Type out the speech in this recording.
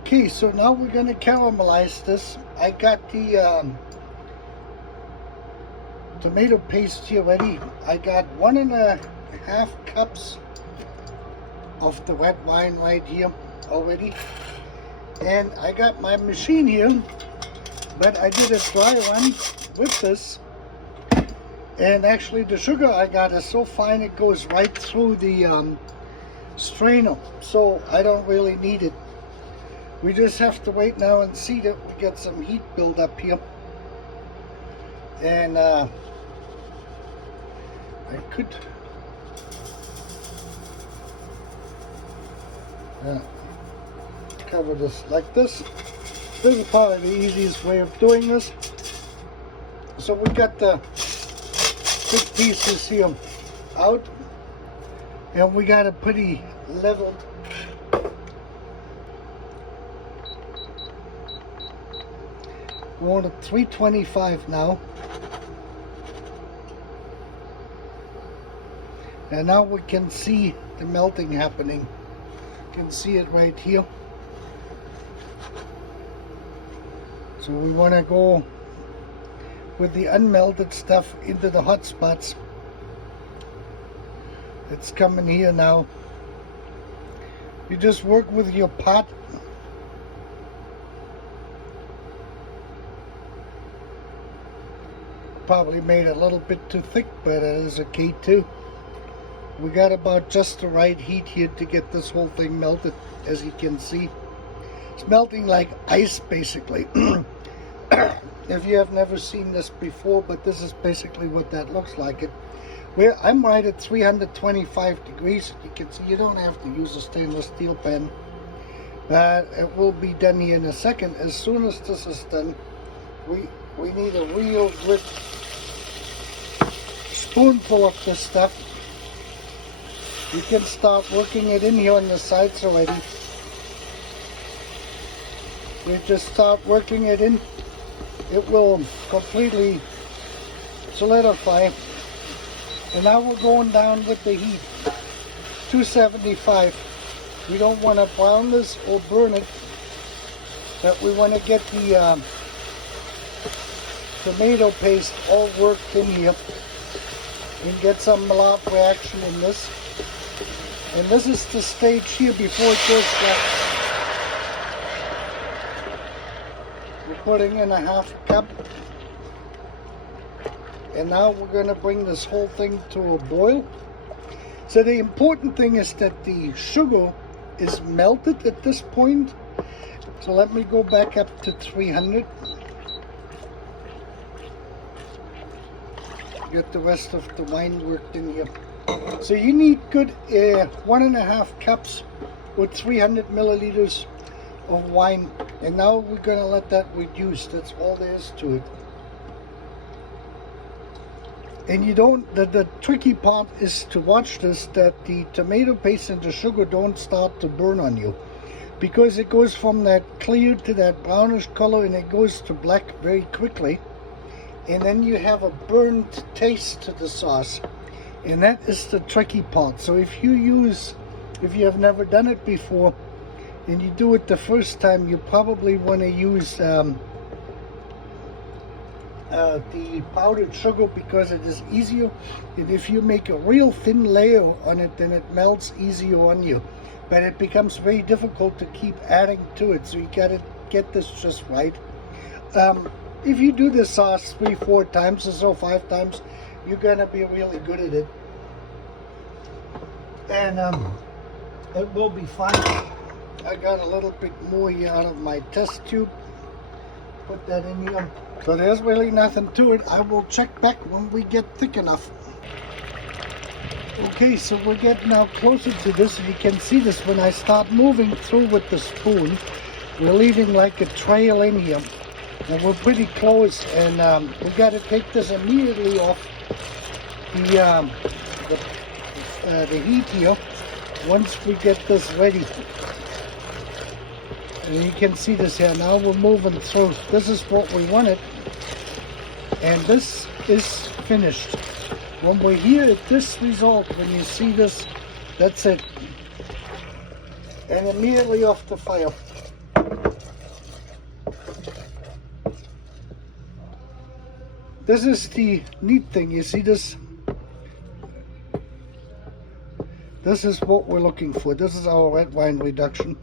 Okay, so now we're gonna caramelize this. I got the tomato paste here ready. I got 1.5 cups of the red wine right here already, and I got my machine here, but I did a dry run with this, and actually the sugar I got is so fine it goes right through the strainer, so I don't really need it. We just have to wait now and see that we get some heat build up here. And I could cover this like this. This is probably the easiest way of doing this. So we got the big pieces here out, and we got it pretty leveled. We're on at 325 now. And now we can see the melting happening. You can see it right here. So we want to go with the unmelted stuff into the hot spots. It's coming here now. You just work with your pot. Probably made it a little bit too thick, but it is okay too. We got about just the right heat here to get this whole thing melted. As you can see, it's melting like ice basically. If you have never seen this before, but this is basically what that looks like. I'm right at 325 degrees. You can see you don't have to use a stainless steel pan, but it will be done here in a second. As soon as this is done, we need a real good spoonful of this stuff. You can start working it in here on the sides already. You just start working it in. It will completely solidify. And now we're going down with the heat. 275. We don't want to brown this or burn it, but we want to get the tomato paste all worked in here and get some Maillard reaction in this. And this is the stage here before it goes black. We're putting in 1/2 cup. And now we're going to bring this whole thing to a boil. So the important thing is that the sugar is melted at this point. So let me go back up to 300. Get the rest of the wine worked in here. So you need good 1.5 cups or 300 milliliters of wine. And now we're going to let that reduce. That's all there is to it. And you don't, the tricky part is to watch this, that the tomato paste and the sugar don't start to burn on you. Because it goes from that clear to that brownish color, and it goes to black very quickly. And then you have a burnt taste to the sauce. And that is the tricky part. So if you have never done it before, and you do it the first time, you probably want to use the powdered sugar, because it is easier. And if you make a real thin layer on it, then it melts easier on you. But it becomes very difficult to keep adding to it. So you got to get this just right. If you do this sauce 3-4 times or so, 5 times, you're gonna be really good at it, and it will be fine. I got a little bit more here out of my test tube. Put that in here. So there's really nothing to it. I will check back when we get thick enough. Okay, so we're getting now closer to this. You can see this when I start moving through with the spoon. We're leaving like a trail in here. And we're pretty close, and we got to take this immediately off the heat here once we get this ready. And you can see this here. Now we're moving through. This is what we wanted, and this is finished. When we're here at this result, when you see this, that's it. And immediately off the fire. This is the neat thing. You see this? This is what we're looking for. This is our red wine reduction.